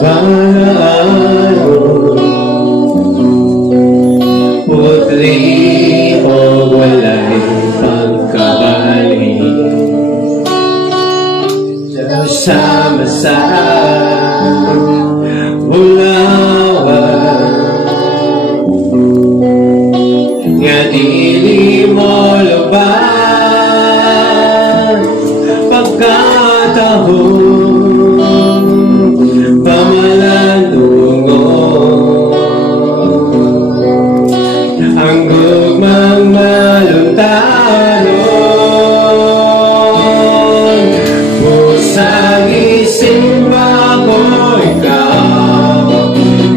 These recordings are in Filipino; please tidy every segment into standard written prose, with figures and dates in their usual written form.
Baano putli o wala'y pagkabali, sama-sama bulawan nga dili mo luban pagkatahon pamalandungon ang gugmang maluntanon pusang isimba ko ikaw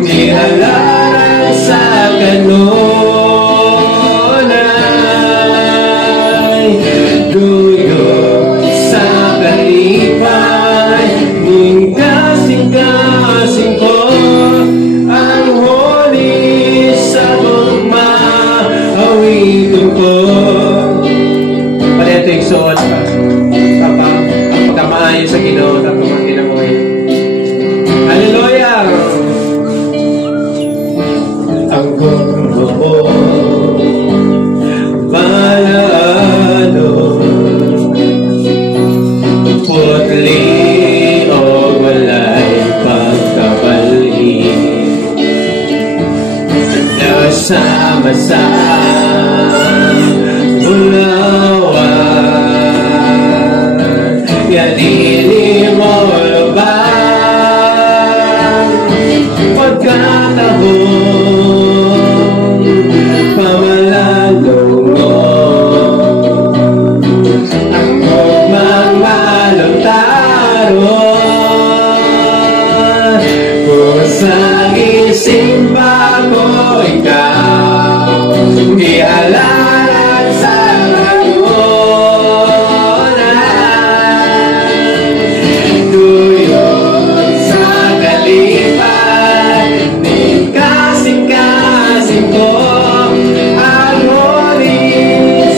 di halaran sa kanunay duyog sa kalipay ning kasing-kasing ko ang huli sa gugma awiton ko pati ito yung suot ang pagkamaayo sa Ginoo at pagkinamoy. Hallelujah! Ang gugmo Baano putli o wala'y pagkabali, sama-sama bulawan nga dili mo luban pagkatahon pamalandungon ang gugmang maluntaron pusang isimba ko ikaw di halaran sa kanunay duyog sa kalipay ning kasing-kasing ko ang huli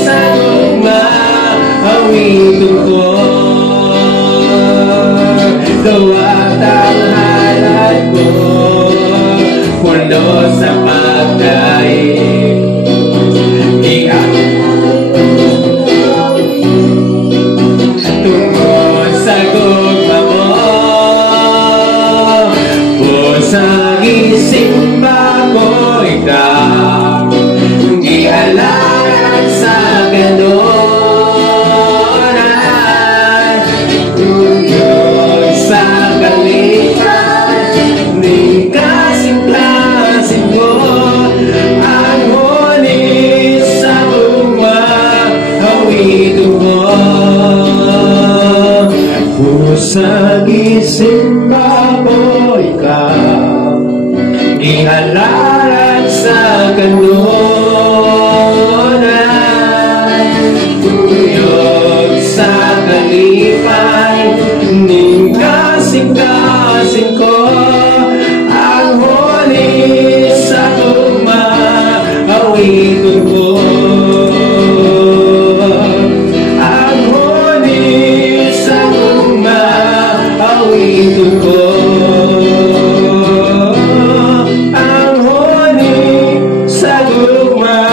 sa gugma awiton ko duwag tanghalan ko puno sa pagkain tungkol sa gugma mo pusang isimba ko ikaw di halaran sa kanunay duyog sa kalipay ning kasing-kasing ko ang huli sa gugma awiton ko pusang isimba ko ikaw di halaran sa kanunay duyog sa kalipay ning kasing-kasing ko ang huli sa gugma awiton ko ang huli sa gugma awiton ko ang huli sa gugma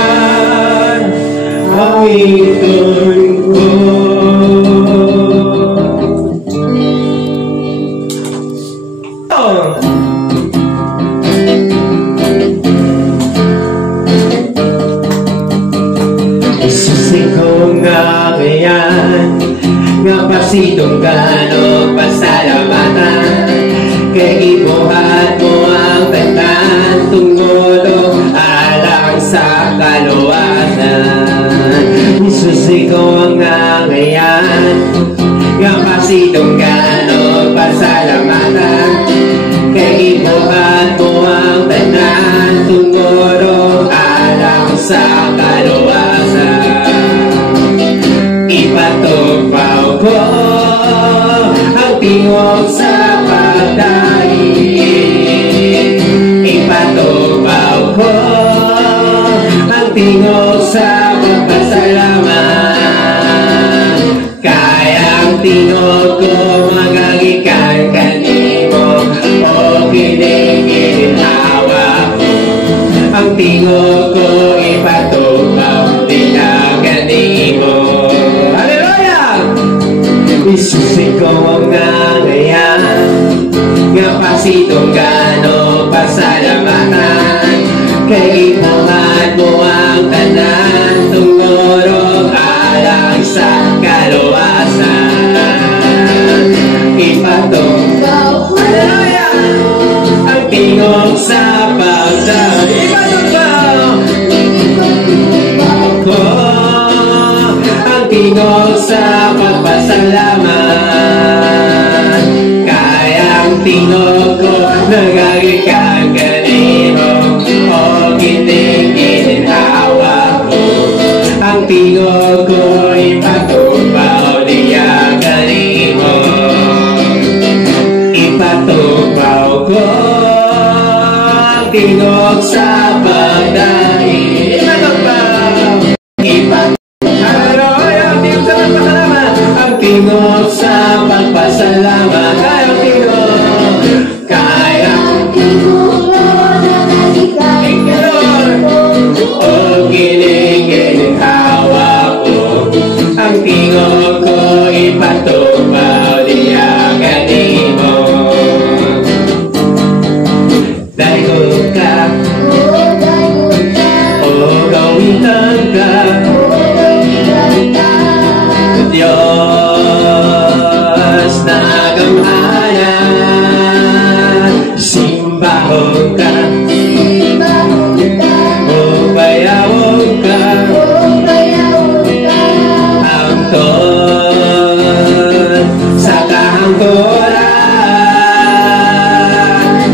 awiton ko. Isusiko nga ngayon nga pasitong gano pasalamatan kay ibuhat mo ang tantan tungod alang sa kaluwasan. Isusiko nga ngayon nga pasitong gano pasalamatan kay ibuhat mo ang tantan tungod alang sa kaluwasan. Ipatugpaw ko ang tingog sa pagdaig, ipatugpaw ko ang tingog sa pagpasalamat, kaya ang tingog ko magagikan itong gano pasalamatan. Kay Tuhan mo ang tanan, tungorong alang sa kaluwasan. Ipatungkaw, hallelujah, ang tingog sa pagdaan. Ipatungkaw ko ang tingog sa pagpasalamat. Kayang tingog ko nagagikang ganimo, o gininhawa ko. Ang tingog ko ipatubaw diya ganimo, ipatubaw ko ang tingog sa pagdaing. Ipatubaw, hallelujah, ang tingog sa pagpasalamat. Ang tingog sa pagpasalamat. Kayang tingog, kayang tingog na nagiging o gininhawa ko. Ang tingog ko ipatubaw diya ganimo. Daigod ka, o gawitan ka, Diyos na gamhanan. Simbahon ka, o bayawon ka, hangtod sa kahangturan.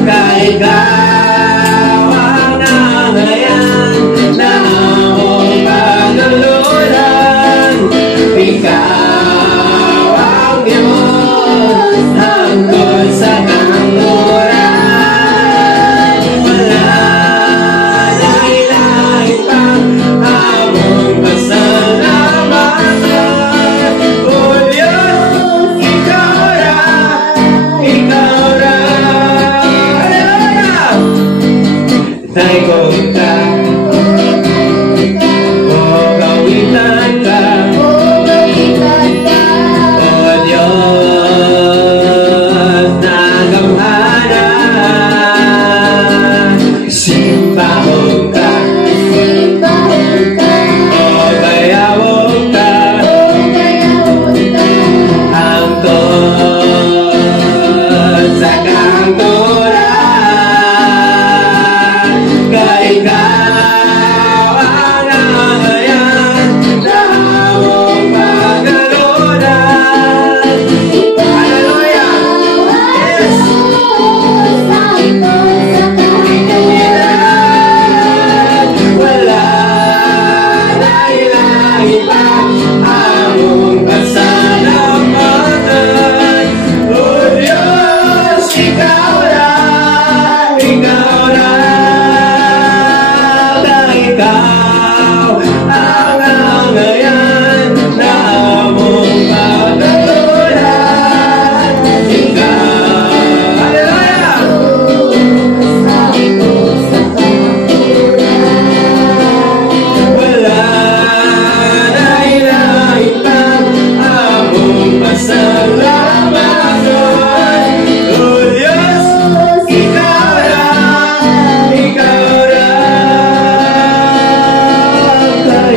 Kahit ikaw ang nangayan na among pagluluran, ikaw ang Diyos hangtod sa kahangturan. Wala na ilahin pang among pasalamatan. O Diyos, ikaw ra, ikaw ra. Hallelujah! Daigod ka, o gawitan ka, o Diyos na gamhanan. Simbahon ka, o bayawon ka, hangtod sa kahangturan. Kay ikaw ang nangayan na among pagkalunan. Hallelujah! Yes! Wala na ilahin pa among pasalamatan. O Diyos, ikaw ra, ikaw ra. Ikaw ang nangayan na among pagkalunan. Ikaw, hallelujah! Wala na ilahin pa among pasalamatan. O Diyos, ikaw ra, ikaw ra.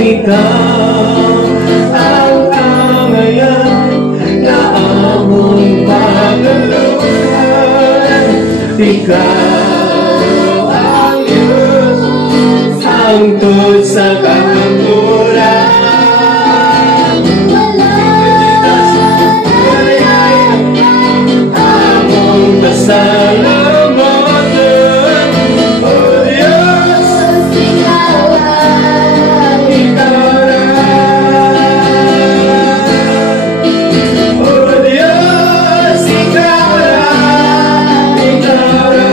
Ikaw ang nangayan na among pagluluran. Ikaw ang Diyos hangtod sa kahangturan. Among pasalamatan. O Diyos, ikaw ra. O Diyos, ikaw ra, ikaw ra.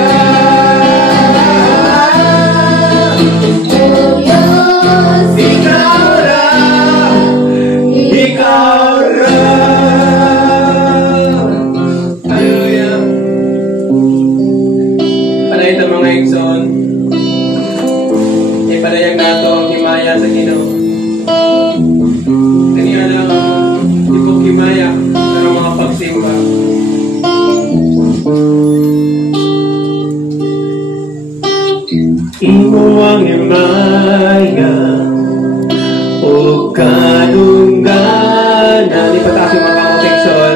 ang himaya o kadungganan. Ipataas yung mga protection.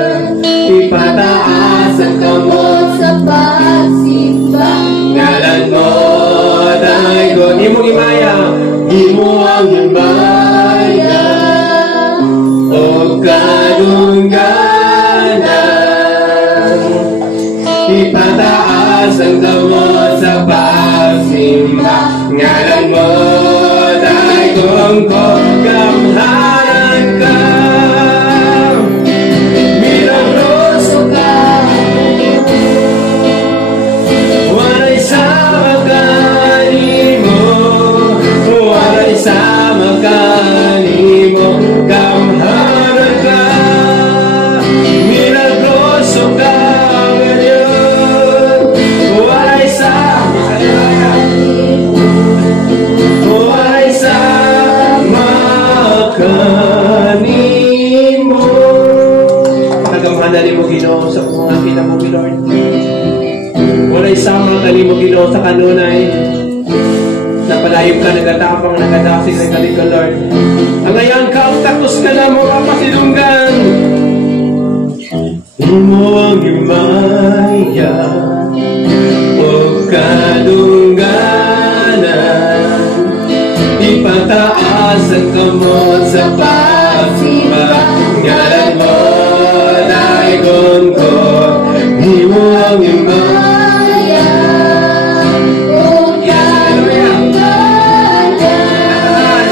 Ipataas ang kamot sa pagsimba. ngalan mo, Dagon. Imo himaya, imo ang himaya o kadungganan. Ipataas ang kamot sa pagsimba ngalan mo, Dagon ko, gamhanan ka. Milagroso ka, walay sama kanimo, walay sama kanimo, gamhanan ka. Milagroso ka ngayon, walay sama kanimo. Nagamhanan mo Ginoo sa mga kinabuhi, Lord. Walay sama kanimo Ginoo sa kanunay. Napalayop ka, nagatapang, nagadasig, nagalikon, Lord. Ang ngayon ka, takos ka na mo, kapasilunggan. Imo ang himaya o kadungganan. Ipataas ang kamot sa pagsimba ngalan mo, Dagon ko. Imo ang himaya o kadungganan.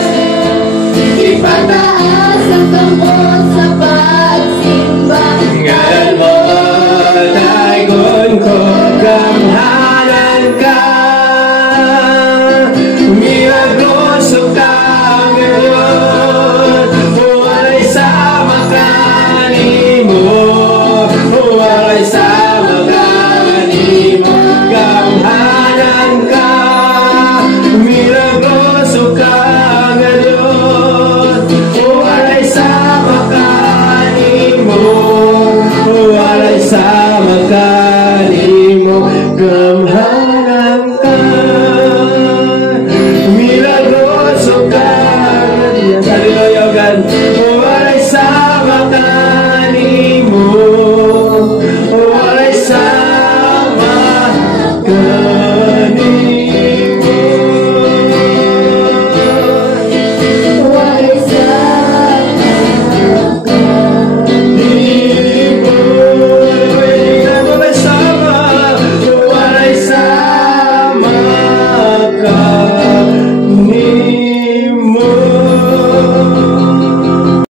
Ipataas ang kamot sa pagsimba ngalan mo, Dagon ko. Gamhanan ka, milagroso ka ngayon, walay sama kanimo, walay sama kanimo. Gamhanan ka, milagroso ka ngayon, walay sama kanimo, walay sama kanimo.